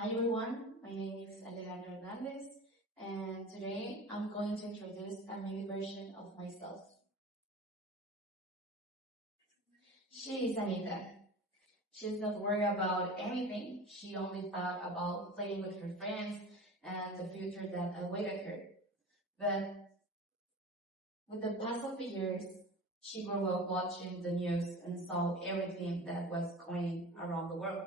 Hi everyone, my name is Alejandra Hernandez, and today I'm going to introduce a mini version of myself. She is Anita. She's not worried about anything. She only thought about playing with her friends and the future that awaited her. But with the pass of the years, she grew up watching the news and saw everything that was going around the world.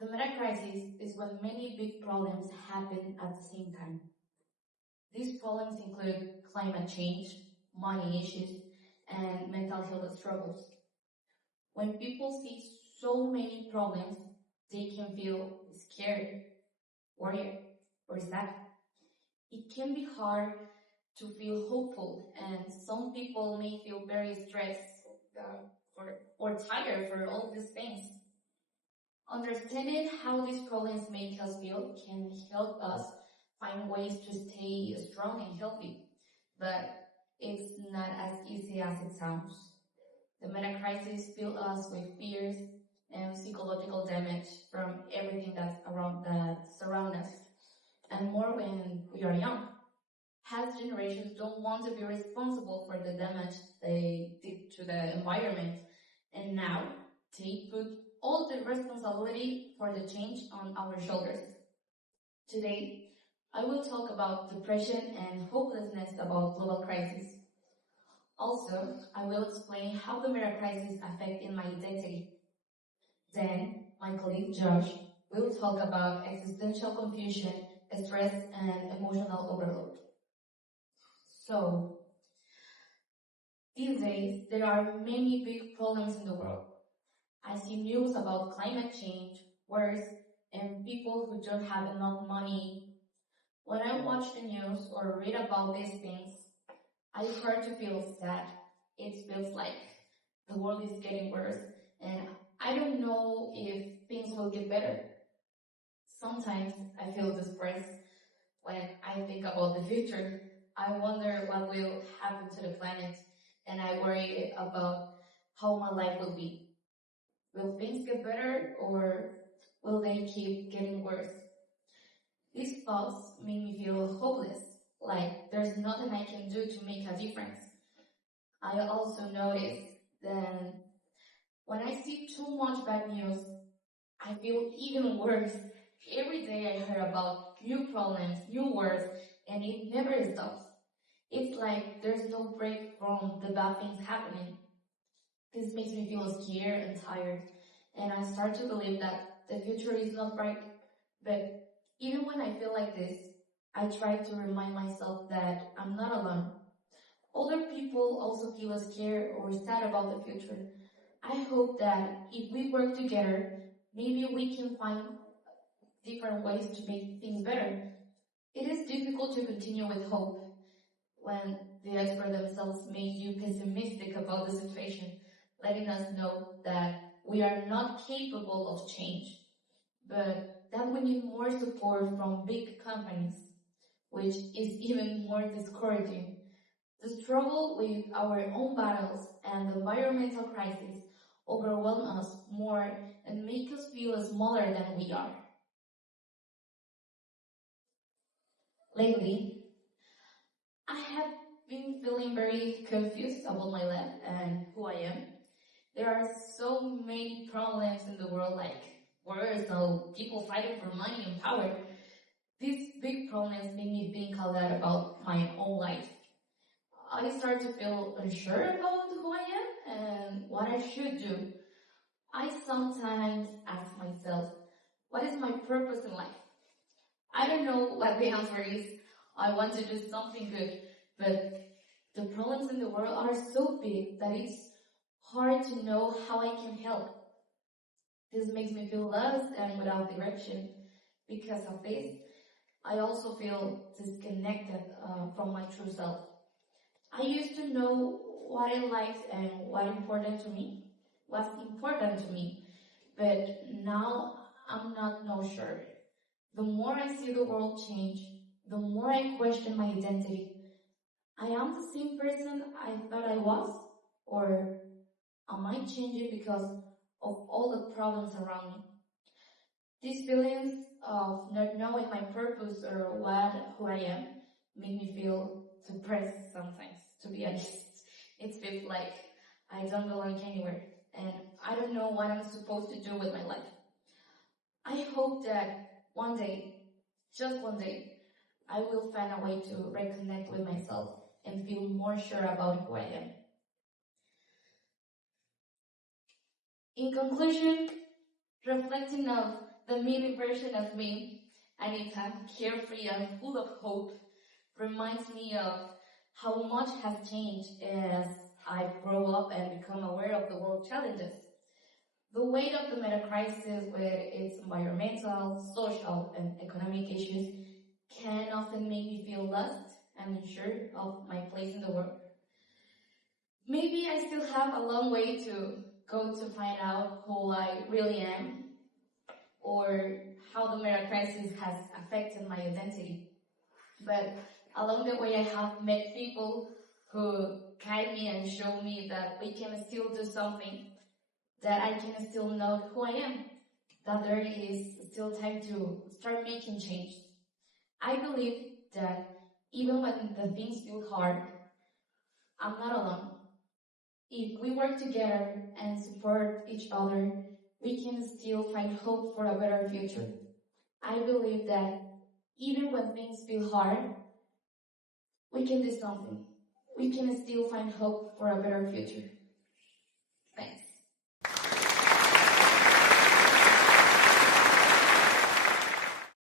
The metacrisis is when many big problems happen at the same time. These problems include climate change, money issues, and mental health struggles. When people see so many problems, they can feel scared, worried, or sad. It can be hard to feel hopeful, and some people may feel very stressed or tired for all these things. Understanding how these problems make us feel can help us find ways to stay strong and healthy, but it's not as easy as it sounds. The meta-crisis fills us with fears and psychological damage from everything that surrounds us, and more when we are young. Past generations don't want to be responsible for the damage they did to the environment, and now they put all the responsibility for the change on our shoulders. Today, I will talk about depression and hopelessness about global crisis. Also, I will explain how the mirror crisis affected my identity. Then, my colleague Josh will talk about existential confusion, stress, and emotional overload. So, these days, there are many big problems in the world. I see news about climate change, wars, and people who don't have enough money. When I watch the news or read about these things, I start to feel sad. It feels like the world is getting worse, and I don't know if things will get better. Sometimes I feel depressed when I think about the future. I wonder what will happen to the planet, and I worry about how my life will be. Will things get better, or will they keep getting worse? These thoughts make me feel hopeless, like there's nothing I can do to make a difference. I also notice that when I see too much bad news, I feel even worse. Every day I hear about new problems, new wars, and it never stops. It's like there's no break from the bad things happening. This makes me feel scared and tired, and I start to believe that the future is not bright. But even when I feel like this, I try to remind myself that I'm not alone. Other people also feel scared or sad about the future. I hope that if we work together, maybe we can find different ways to make things better. It is difficult to continue with hope when the experts themselves make you pessimistic about the situation, letting us know that we are not capable of change, but that we need more support from big companies, which is even more discouraging. The struggle with our own battles and the environmental crisis overwhelm us more and make us feel smaller than we are. Lately, I have been feeling very confused about my life and who I am. There are so many problems in the world, like wars, or people fighting for money and power. These big problems make me think a lot about my own life. I start to feel unsure about who I am and what I should do. I sometimes ask myself, what is my purpose in life? I don't know what the answer is. I want to do something good, but the problems in the world are so big that it's hard to know how I can help. This makes me feel lost and without direction. Because of this, I also feel disconnected from my true self. I used to know what I liked and what's important to me, but now I'm not no sure. The more I see the world change, the more I question my identity. I am the same person I thought I was, or am I changing because of all the problems around me? These feelings of not knowing my purpose or who I am make me feel depressed sometimes, to be honest. It feels like I don't belong anywhere and I don't know what I'm supposed to do with my life. I hope that one day, just one day, I will find a way to reconnect with myself and feel more sure about who I am. In conclusion, reflecting on the mini version of me, Anita, carefree and full of hope, reminds me of how much has changed as I grow up and become aware of the world challenges. The weight of the metacrisis with its environmental, social, and economic issues can often make me feel lost and unsure of my place in the world. Maybe I still have a long way to go to find out who I really am or how the metacrisis has affected my identity. But along the way, I have met people who guide me and show me that we can still do something, that I can still know who I am, that there is still time to start making change. I believe that even when the things feel hard, I'm not alone. If we work together and support each other, we can still find hope for a better future. I believe that even when things feel hard, we can do something. We can still find hope for a better future.